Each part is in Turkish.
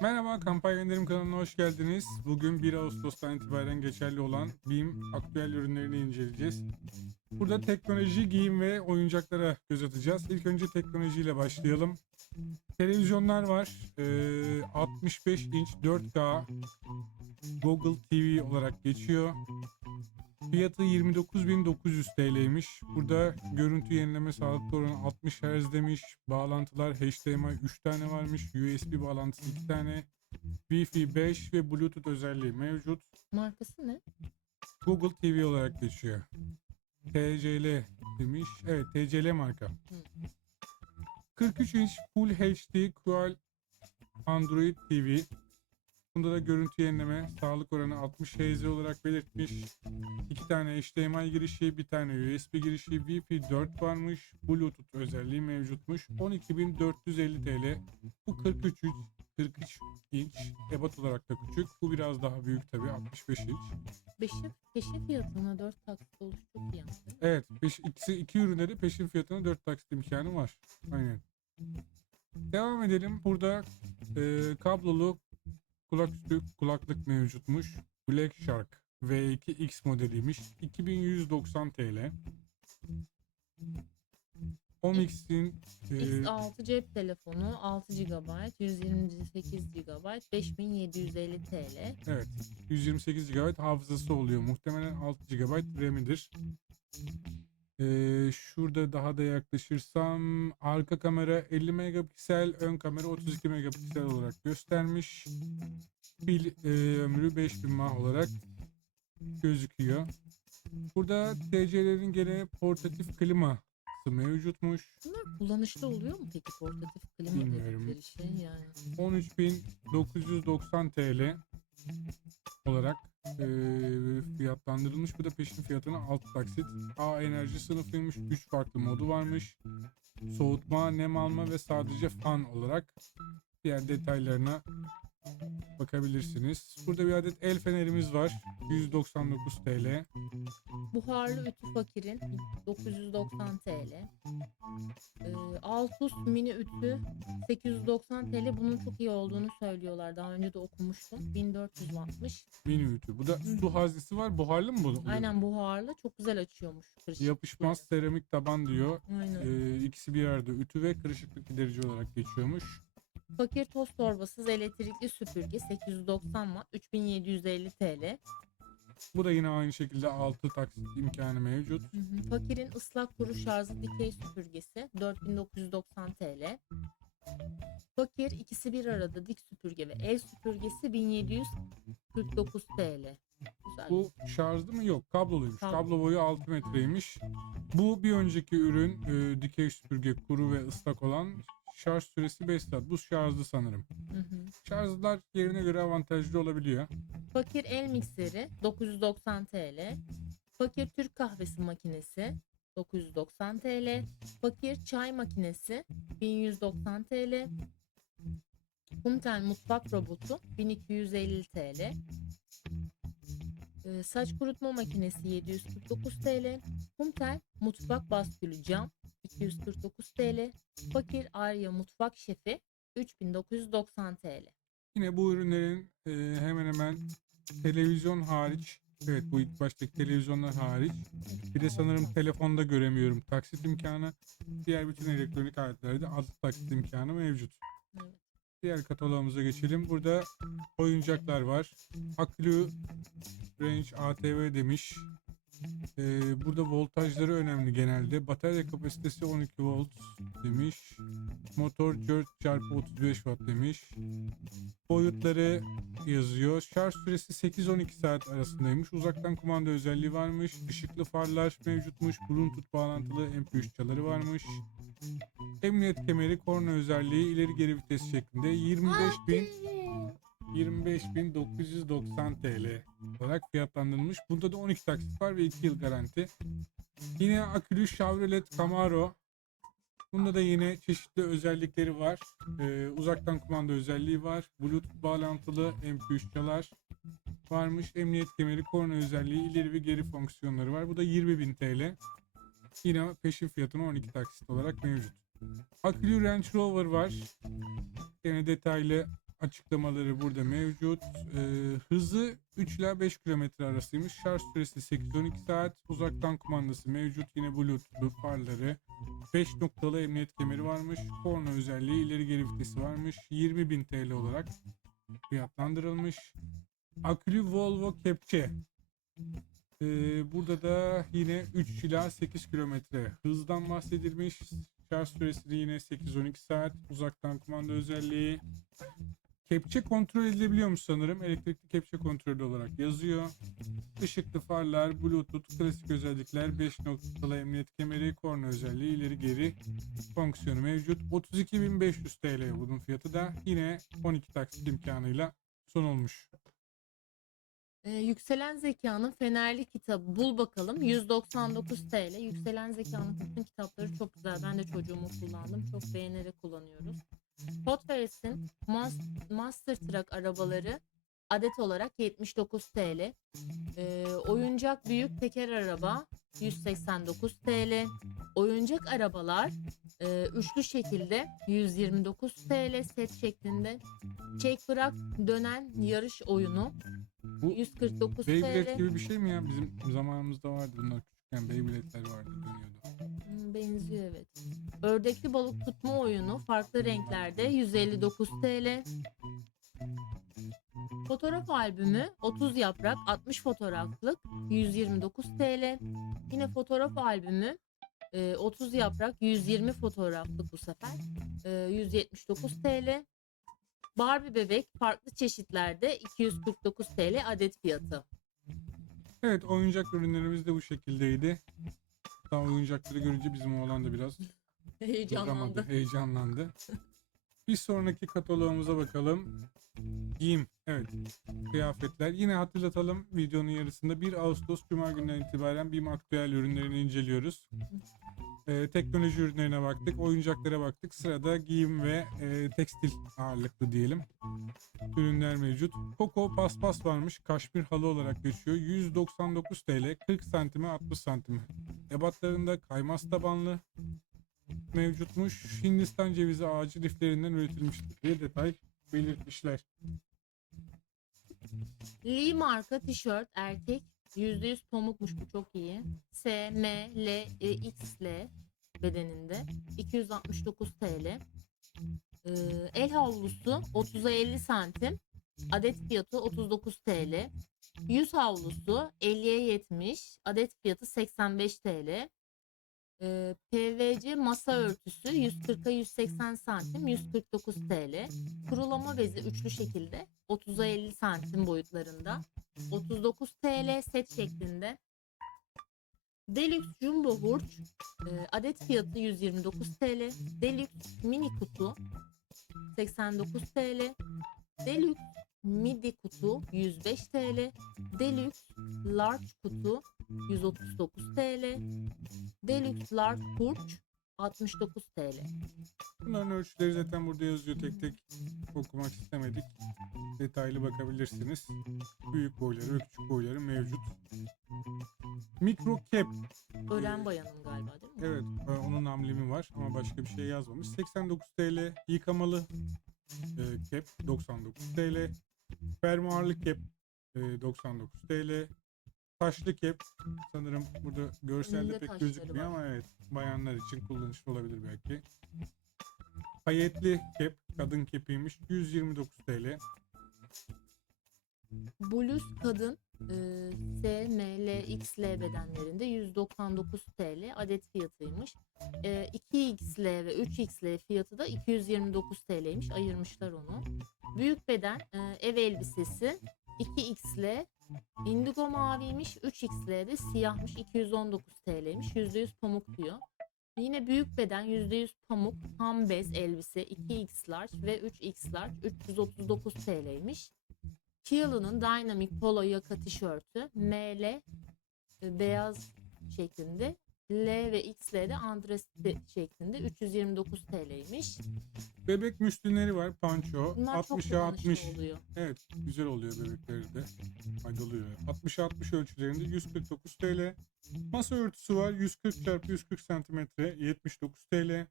Merhaba, Kampanya İndirim kanalına hoş geldiniz. Bugün 1 Ağustos'tan itibaren geçerli olan BİM aktüel ürünlerini inceleyeceğiz. Burada teknoloji, giyim ve oyuncaklara göz atacağız. İlk önce teknolojiyle başlayalım. Televizyonlar var. Ee, 65 inç 4K Google TV olarak geçiyor. Fiyatı 29.900 TL'ymiş. Burada görüntü yenileme sağlıklı oranı 60 Hz demiş. Bağlantılar HDMI 3 tane varmış. USB bağlantısı 2 tane. Wi-Fi 5 ve Bluetooth özelliği mevcut. Markası ne? Google TV olarak geçiyor. TCL demiş. Evet TCL marka. 43 inç Full HD Qual Android TV. Bunda da görüntü yenileme sağlık oranı 60 Hz olarak belirtmiş. İki tane HDMI girişi, bir tane USB girişi, Wi-Fi 4 varmış. Bluetooth özelliği mevcutmuş. 12.450 TL. Bu 43 inç, 43 inç. Ebat olarak da küçük. Bu biraz daha büyük tabii 65 inç. Beşi, peşin fiyatına 4 taksit oluş çok iyi aslında. Evet, peş, ikisi iki üründe de peşin fiyatına 4 taksit imkanı var. Aynen. Devam edelim. Burada e, kablolu kulaküstü kulaklık mevcutmuş. Black Shark V2 X modeliymiş. 2190 TL. Omix'in e, X6 cep telefonu 6 GB, 128 GB, 5750 TL. evet 128 GB hafızası oluyor. Muhtemelen 6 GB RAM'idir. Ee, şurada daha da yaklaşırsam arka kamera 50 megapiksel, ön kamera 32 megapiksel olarak göstermiş. Pil e, ömrü 5000 mAh olarak gözüküyor. Burada TC'lerin gene portatif kliması mevcutmuş. Bunlar kullanışlı oluyor mu peki portatif klima Bilmiyorum. dedikleri şey yani? 13.990 TL olarak e, fiyatlandırılmış. Bu da peşin fiyatına alt taksit. A enerji sınıfıymış. 3 farklı modu varmış. Soğutma, nem alma ve sadece fan olarak diğer detaylarına bakabilirsiniz. Burada bir adet el fenerimiz var. 199 TL. Buharlı ütü fakirin 990 TL. Ee, Altus mini ütü 890 TL. Bunun çok iyi olduğunu söylüyorlar. Daha önce de okumuştum. 1400 wattmış. Mini ütü. Bu da su haznesi var. Buharlı mı bu? Aynen buharlı. Çok güzel açıyormuş. kırışık. Yapışmaz seramik taban diyor. Aynen. Ee, ikisi bir arada ütü ve kırışıklık giderici olarak geçiyormuş. Fakir toz torbasız elektrikli süpürge 890 watt 3750 TL. Bu da yine aynı şekilde 6 taksit imkanı mevcut. Hı hı. Fakirin ıslak kuru şarjlı dikey süpürgesi 4990 TL. Fakir ikisi bir arada dik süpürge ve el süpürgesi 1749 TL. Güzel. Bu şarjlı mı? Yok. Kabloluymuş. Kablo. Kablo boyu 6 metreymiş. Bu bir önceki ürün e, dikey süpürge kuru ve ıslak olan şarj süresi 5 saat. Bu şarjlı sanırım. Hı hı. Şarjlar yerine göre avantajlı olabiliyor. Fakir el mikseri 990 TL. Fakir Türk kahvesi makinesi 990 TL. Fakir çay makinesi 1190 TL. Kumtel mutfak robotu 1250 TL. Ee, saç kurutma makinesi 749 TL. Kumtel mutfak baskülü cam 249 TL. Fakir Arya mutfak şefi 3990 TL. Yine bu ürünlerin e, hemen hemen televizyon hariç Evet bu ilk baştaki televizyonlar hariç. Bir de sanırım telefonda göremiyorum taksit imkanı. Diğer bütün elektronik aletlerde alt taksit imkanı mevcut. Evet. Diğer kataloğumuza geçelim. Burada oyuncaklar var. Akülü Range ATV demiş. Ee, burada voltajları önemli genelde. Batarya kapasitesi 12 volt demiş. Motor 4 çarpı 35 watt demiş. Boyutları yazıyor. Şarj süresi 8-12 saat arasındaymış. Uzaktan kumanda özelliği varmış. Işıklı farlar mevcutmuş. Bluetooth bağlantılı MP3 çaları varmış. Emniyet kemeri korna özelliği ileri geri vites şeklinde 25.000 25.990 TL olarak fiyatlandırılmış. Bunda da 12 taksit var ve 2 yıl garanti. Yine akülü Chevrolet Camaro. Bunda da yine çeşitli özellikleri var. Ee, uzaktan kumanda özelliği var. Bluetooth bağlantılı MP3 çalar varmış. Emniyet kemeri, korna özelliği, ileri ve geri fonksiyonları var. Bu da 20.000 TL. Yine peşin fiyatına 12 taksit olarak mevcut. Akülü Range Rover var. Yine detaylı açıklamaları burada mevcut. Ee, hızı 3 ila 5 kilometre arasıymış. Şarj süresi 8-12 saat. Uzaktan kumandası mevcut. Yine Bluetooth farları. 5 noktalı emniyet kemeri varmış. Korna özelliği ileri geri vitesi varmış. 20.000 TL olarak fiyatlandırılmış. Akülü Volvo kepçe. Ee, burada da yine 3 ila 8 kilometre hızdan bahsedilmiş. Şarj süresi de yine 8-12 saat. Uzaktan kumanda özelliği. Kepçe kontrol edilebiliyormuş sanırım. Elektrikli kepçe kontrolü olarak yazıyor. Işıklı farlar, bluetooth, klasik özellikler, 5 noktalı emniyet kemeri, korna özelliği, ileri geri fonksiyonu mevcut. 32.500 TL bunun fiyatı da yine 12 taksit imkanıyla son olmuş. Ee, Yükselen Zeka'nın Fenerli kitabı bul bakalım 199 TL. Yükselen Zeka'nın bütün kitapları çok güzel. Ben de çocuğumu kullandım. Çok beğenerek kullanıyoruz. Hot Wheels'in Mas- Master Truck arabaları adet olarak 79 TL. Ee, oyuncak büyük teker araba 189 TL. Oyuncak arabalar e, üçlü şekilde 129 TL set şeklinde. Çek bırak dönen yarış oyunu Bu 149 Beyblade TL. gibi bir şey mi ya? Bizim zamanımızda vardı bunlar küçükken Beyblade'ler vardı dönüyordu. Benziyor evet. Ördekli balık tutma oyunu farklı renklerde 159 TL. Fotoğraf albümü 30 yaprak 60 fotoğraflık 129 TL. Yine fotoğraf albümü e, 30 yaprak 120 fotoğraflık bu sefer e, 179 TL. Barbie bebek farklı çeşitlerde 249 TL adet fiyatı. Evet oyuncak ürünlerimiz de bu şekildeydi. Daha oyuncakları görünce bizim oğlan da biraz Heyecanlandı. heyecanlandı. Bir sonraki kataloğumuza bakalım. Giyim. Evet. Kıyafetler. Yine hatırlatalım videonun yarısında 1 Ağustos Cuma gününden itibaren BİM aktüel ürünlerini inceliyoruz. Ee, teknoloji ürünlerine baktık. Oyuncaklara baktık. Sırada giyim ve e, tekstil ağırlıklı diyelim. Ürünler mevcut. Koko paspas varmış. Kaşmir halı olarak geçiyor. 199 TL. 40 santime 60 santime. Ebatlarında kaymaz tabanlı mevcutmuş. Hindistan cevizi ağacı liflerinden üretilmiştir diye detay belirtmişler. Lee marka tişört erkek %100 pamukmuş bu çok iyi. S, M, L, e, X, L bedeninde 269 TL. Ee, el havlusu 30'a 50 santim. Adet fiyatı 39 TL. Yüz havlusu 50'ye 70. Adet fiyatı 85 TL. PVC masa örtüsü 140'a 180 santim 149 TL. Kurulama bezi üçlü şekilde 30'a 50 santim boyutlarında 39 TL set şeklinde. Deluxe Jumbo Hurç e, adet fiyatı 129 TL. Deluxe mini kutu 89 TL. Deluxe midi kutu 105 TL. Deluxe large kutu 139 TL. Deluxe large hurç 69 TL. Bunların ölçüleri zaten burada yazıyor tek tek okumak istemedik. Detaylı bakabilirsiniz. Büyük boyları ve küçük boyları mevcut. Mikro cap. Ören bayanım galiba değil mi? Evet e, onun amblemi var ama başka bir şey yazmamış. 89 TL yıkamalı e, cap 99 TL. Fermuarlı cap e, 99 TL. Taşlı cap sanırım burada görselde Önünde pek taşları gözükmüyor var. ama evet bayanlar için kullanışlı olabilir belki. Payetli cap kadın capiymiş 129 TL. Bluz kadın e, S, M, L, X, L bedenlerinde 199 TL adet fiyatıymış. E, 2XL ve 3XL fiyatı da 229 TL'ymiş. Ayırmışlar onu. Büyük beden e, ev elbisesi 2XL indigo maviymiş. 3XL de siyahmış. 219 TL'ymiş. %100 pamuk diyor. Yine büyük beden %100 pamuk ham bez elbise 2X large ve 3X large 339 TL'ymiş. Kialı'nın Dynamic Polo yaka tişörtü ML e, beyaz şeklinde L ve XL'de Andresti şeklinde 329 TL'ymiş. Bebek müslünleri var panço. Bunlar çok 60'a kullanışlı 60. oluyor. Evet güzel oluyor bebekleri de. Faydalı oluyor. 60'a 60 ölçülerinde 149 TL. Masa örtüsü var 140 x 140 cm 79 TL.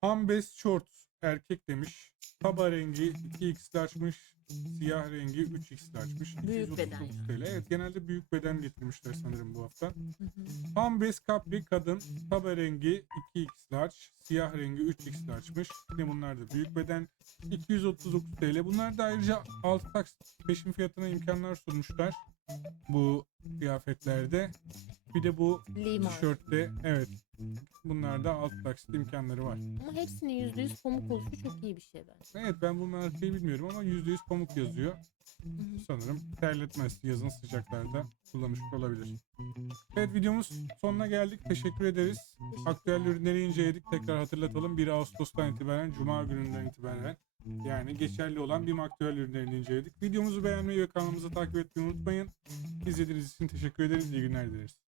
Ham bez shorts erkek demiş. Taba rengi 2x açmış. Siyah rengi 3x açmış. Büyük 239 beden TL. Evet genelde büyük beden getirmişler sanırım bu hafta. Tam bez kapri kadın taba rengi 2x large, siyah rengi 3x large'mış. Yine bunlar da büyük beden 239 TL. Bunlar da ayrıca 6 taksit peşin fiyatına imkanlar sunmuşlar bu kıyafetlerde. Bir de bu Lima. tişörtte evet bunlarda 6 taksit imkanları var. Ama hepsinin %100 pamuk oluşu çok iyi bir şey bence. Evet ben bu markayı bilmiyorum ama %100 pamuk yazıyor. Sanırım terletmez yazın sıcaklarda kullanmış olabilir. Evet videomuz sonuna geldik. Teşekkür ederiz. Aktüel ürünleri inceledik. Tekrar hatırlatalım. 1 Ağustos'tan itibaren, Cuma gününden itibaren yani geçerli olan bir aktüel ürünlerini inceledik. Videomuzu beğenmeyi ve kanalımızı takip etmeyi unutmayın. İzlediğiniz için teşekkür ederiz. İyi günler dileriz.